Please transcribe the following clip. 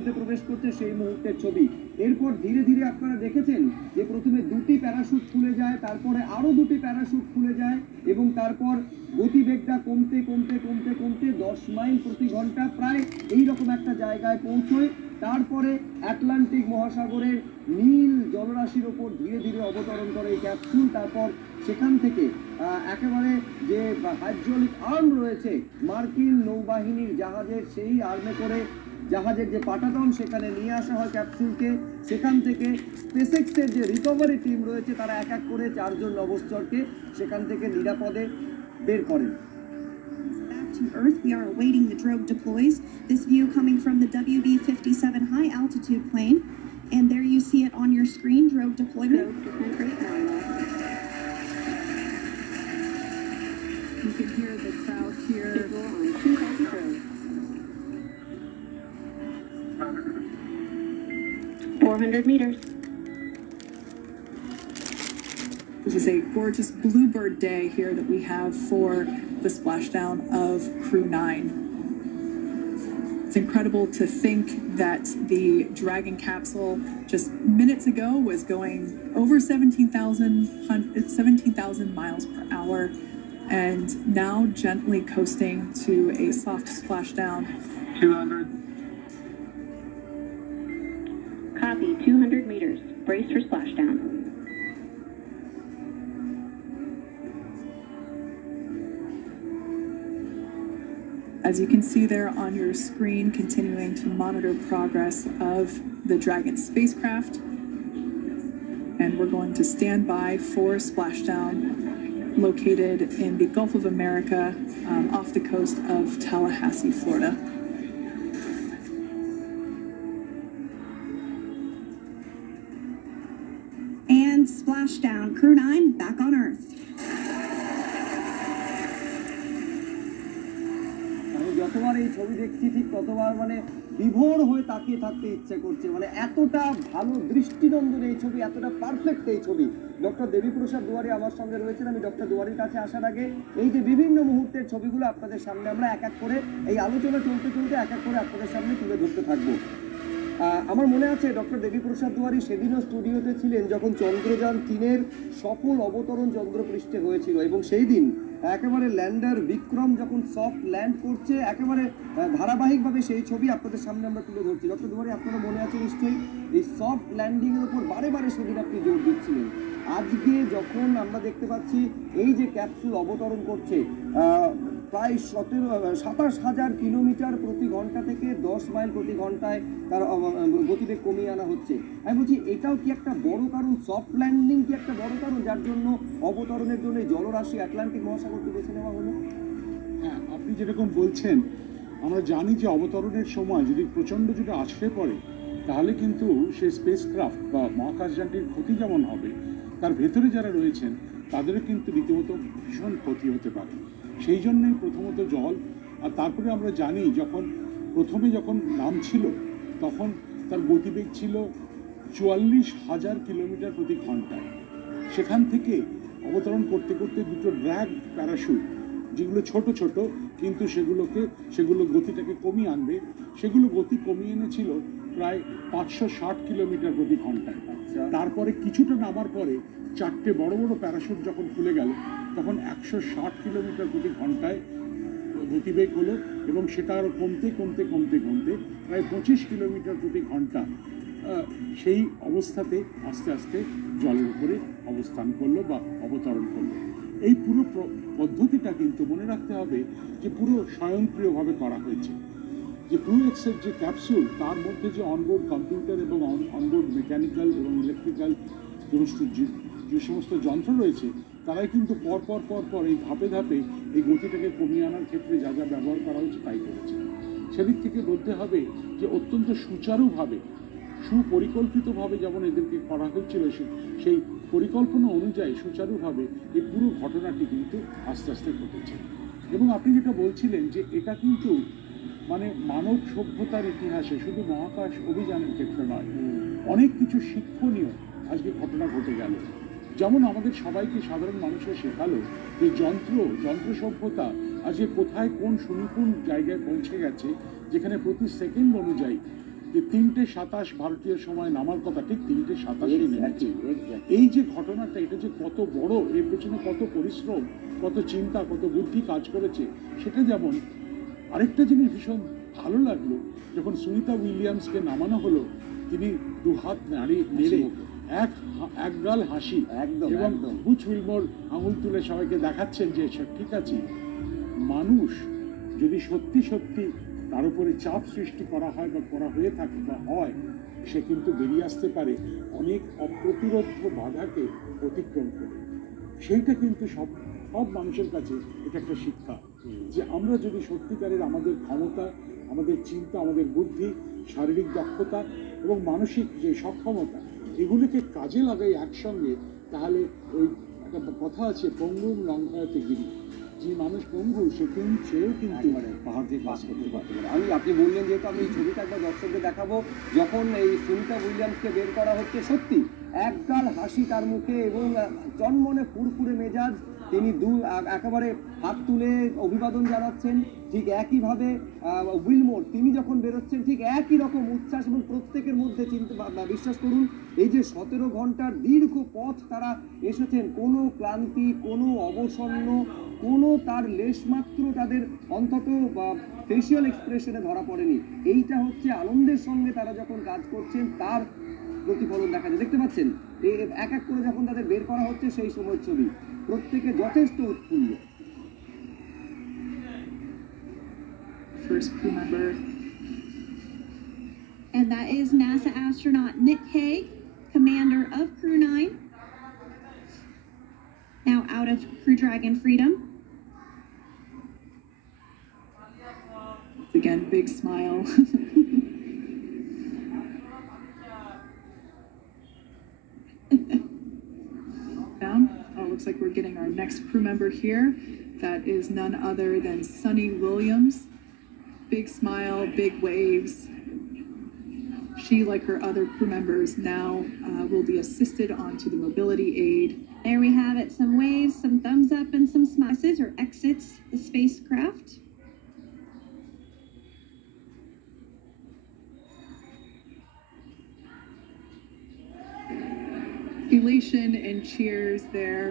মধ্যে প্রবেশ করছে সেই মুহূর্তের ছবি। এরপর ধীরে ধীরে আপনারা দেখেছেন যে প্রথমে দুটি প্যারাশুট খুলে যায়, তারপরে আরো দুটি প্যারাশুট খুলে যায় এবং তারপর গতিবেগটা কমতে কমতে কমতে কমতে 10 মাইল প্রতি ঘন্টা প্রায় এইরকম একটা জায়গায় পৌঁছয়। তারপরে আটলান্টিক মহাসাগরের নীল জলরাশির ওপর ধীরে ধীরে অবতরণ করে এই ক্যাপসুল। তারপর সেখান থেকে একেবারে যে হাইড্রোলিক আর্ম রয়েছে মার্কিন নৌবাহিনীর জাহাজের, সেই আর্মে করে জাহাজের যে পাটাতন সেখানে নিয়ে আসা হয় ক্যাপসুলকে। সেখান থেকে স্পেসএক্সের যে রিকভারি টিম রয়েছে তারা এক এক করে 4 জন নভোশ্চরকে সেখান থেকে নিরাপদে বের করেন। To Earth, we are awaiting the drogue deploys. This view coming from the WB-57 high altitude plane, and there you see it on your screen, drogue deployment. You can hear the crowd here. 400 meters. This is a gorgeous bluebird day here that we have for the splashdown of Crew 9. It's incredible to think that the Dragon capsule just minutes ago was going over 17,000 miles per hour and now gently coasting to a soft splashdown. 200. Copy, 200 meters. Brace for splashdown. As you can see there on your screen, continuing to monitor progress of the Dragon spacecraft. And we're going to stand by for splashdown located in the Gulf of America off the coast of Tallahassee, Florida. And splashdown, Crew 9 back on Earth. যতবার এই ছবি দেখছি ঠিক ততবার বিভোর হয়ে তাকিয়ে থাকতে ইচ্ছে করছে। এতটা ভালো দৃষ্টিনন্দন এই ছবি, এতটা পারফেক্ট এই ছবি। ডক্টর দেবীপ্রসাদ দুয়ারি আমার সঙ্গে রয়েছেন। আমি ডক্টর দুয়ারির কাছে আসার আগে এই যে বিভিন্ন মুহূর্তের ছবিগুলো আপনাদের সামনে আমরা এক এক করে এই আলোচনা চলতে চলতে এক এক করে আপনাদের সামনে তুলে ধরতে থাকবো। আমার মনে আছে ডক্টর দেবীপ্রসাদ দুয়ারি সেদিনও স্টুডিওতে ছিলেন যখন চন্দ্রযান 3-এর সফল অবতরণ চন্দ্রপৃষ্ঠে হয়েছিল এবং সেই দিন একেবারে ল্যান্ডার বিক্রম যখন সফট ল্যান্ড করছে একেবারে ধারাবাহিকভাবে সেই ছবি আপনাদের সামনে আমরা তুলে ধরছি। ডক্টর দুয়ারি, আপনারা মনে আছে নিশ্চয়ই এই সফট ল্যান্ডিংয়ের উপর বারে বারে সেদিন আপনি জোর দিচ্ছিলেন। আজকে যখন আমরা দেখতে পাচ্ছি এই যে ক্যাপসুল অবতরণ করছে প্রায় 27,000 কিলোমিটার প্রতি ঘন্টা থেকে 10 মাইল প্রতি ঘন্টায় তার গতিবেগ কমিয়ে আনা হচ্ছে, আমি বলছি এটাও কি একটা বড় কারণ? সফট ল্যান্ডিং কি একটা বড় কারণ যার জন্য অবতরণের জন্য জলরাশি আটলান্টিক মহাসাগরকে বেছে নেওয়া হলো? হ্যাঁ, আপনি যেরকম বলছেন, আমরা জানি যে অবতরণের সময় যদি প্রচণ্ড যদি আছড়ে পড়ে তাহলে কিন্তু সেই স্পেসক্রাফট বা মহাকাশযানটির ক্ষতি যেমন হবে, তার ভেতরে যারা রয়েছেন তাদেরও কিন্তু রীতিমতো ভীষণ ক্ষতি হতে পারে। সেই জন্যই প্রথমত জল, আর তারপরে আমরা জানি যখন নামছিল তখন তার গতিবেগ ছিল 44,000 কিলোমিটার প্রতি ঘন্টায়। সেখান থেকে অবতরণ করতে করতে দুটো ড্র্যাগ প্যারাশুট, যেগুলো ছোট ছোট কিন্তু সেগুলো গতিটাকে কমিয়ে আনবে, সেগুলো গতি কমিয়ে এনেছিল প্রায় 560 কিলোমিটার প্রতি ঘন্টায়। তারপরে কিছুটা নামার পরে 4টে বড় বড় প্যারাশুট যখন খুলে গেল তখন 160 কিলোমিটার প্রতি ঘন্টায় গতিবেগ হলো এবং সেটা আরও কমতে কমতে কমতে কমতে প্রায় 25 কিলোমিটার প্রতি ঘন্টা সেই অবস্থাতে আস্তে আস্তে জলের উপরে অবস্থান করলো বা অবতরণ করলো। এই পুরো পদ্ধতিটা কিন্তু মনে রাখতে হবে যে পুরো স্বয়ংক্রিয়ভাবে করা হয়েছে। যে ক্রু এক্সের যে ক্যাপসুল, তার মধ্যে যে অনবোর্ড কম্পিউটার এবং অনবোর্ড মেকানিক্যাল এবং ইলেকট্রিক্যাল যে সমস্ত যন্ত্র রয়েছে তারাই কিন্তু পর এই ধাপে ধাপে এই গতিটাকে কমিয়ে আনার ক্ষেত্রে যা যা ব্যবহার করা হয়েছে তাই করেছে। সেদিক থেকে বলতে হবে যে অত্যন্ত সুচারুভাবে সুপরিকল্পিতভাবে যেমন এদেরকে করা হয়েছিল সেই পরিকল্পনা অনুযায়ী সুচারুভাবে এই পুরো ঘটনাটি কিন্তু আস্তে আস্তে ঘটেছে। এবং আপনি যেটা বলছিলেন যে এটা কিন্তু মানব সভ্যতার ইতিহাসে শুধু মহাকাশ অভিযানের ক্ষেত্রে নয়, অনেক কিছু শিক্ষণীয় আজকে ঘটনা ঘটে গেল। যেমন আমাদের সবাইকে, সাধারণ মানুষের শেখালো যে যন্ত্র সভ্যতা আজকে কোথায় কোন সুনিপুণ জায়গায় পৌঁছে গেছে, যেখানে প্রতি সেকেন্ড অনুযায়ী যে 3:27 ভারতীয় সময় নামার কথা, ঠিক 3:27 নেমেছে। Exactly. এই যে ঘটনাটা, এটা যে কত বড়, এর পেছনে কত পরিশ্রম, কত চিন্তা, কত বুদ্ধি কাজ করেছে, সেটা যেমন। আরেকটা জিনিস ভীষণ ভালো লাগলো, যখন সুনিতা উইলিয়ামসকে নামানো হলো, তিনি দু হাত নেড়ে এক গাল হাসি, একদম, এবং একদম। বুচ উইলমোর আঙুল তুলে সবাইকে দেখাচ্ছেন যে ঠিক আছে, মানুষ যদি সত্যি সত্যি তার উপরে চাপ সৃষ্টি করা হয় বা করা হয়ে থাকে বা হয়, সে কিন্তু বেরিয়ে আসতে পারে অনেক অপ্রতিরোধ্য বাধাকে অতিক্রম করে। সেইটা কিন্তু সব মানুষের কাছে এটা একটা শিক্ষা, যে আমরা যদি সত্যিকারের আমাদের ক্ষমতা, আমাদের চিন্তা, আমাদের বুদ্ধি, শারীরিক দক্ষতা এবং মানসিক যে সক্ষমতা, এগুলিকে কাজে লাগাই একসঙ্গে, তাহলে ওই একটা কথা আছে, পঙ্গুম লঙ্ঘায়তে গিরি, যে মানুষ পঙ্গু সেও কিন্তু পাহাড় দিয়ে পাস করতে পারতে পারে। আপনি বললেন, যেহেতু আমি এই ছবিটা একবার দর্শকদের দেখাবো, যখন এই সুনিতা উইলিয়ামসকে বের করা হচ্ছে, সত্যি একগাল হাসি তার মুখে এবং চনমনে ফুরফুরে মেজাজ, তিনি একেবারে হাত তুলে অভিবাদন জানাচ্ছেন। ঠিক একইভাবে উইলমোর, তিনি যখন বেরোচ্ছেন, ঠিক একই রকম উচ্ছ্বাস, এবং প্রত্যেকের মধ্যে বিশ্বাস করুন, এই যে 17 ঘন্টার দীর্ঘ পথ তারা এসেছেন, কোনো ক্লান্তি, কোনো অবসন্ন, কোনো তার লেশমাত্র তাদের অন্তত ফেশিয়াল এক্সপ্রেশনে ধরা পড়েনি। এইটা হচ্ছে আনন্দের সঙ্গে তারা যখন কাজ করছেন তার প্রতিফলন দেখা যায়। দেখতে পাচ্ছেন এক এক করে যখন তাদের বের করা হচ্ছে, সেই সময়ের ছবি, প্রত্যেকে যথেষ্ট উৎফুল্ল। First crew member. And that is NASA astronaut Nick Hague, commander of Crew 9, now out of Crew Dragon Freedom. Again, big smile. Down. Oh, looks like we're getting our next crew member here. That is none other than Sunny Williams. Big smile, big waves. She, like her other crew members, now will be assisted onto the mobility aid. There we have it, some waves, some thumbs up, and some smiles, or exits the spacecraft. Elation and cheers there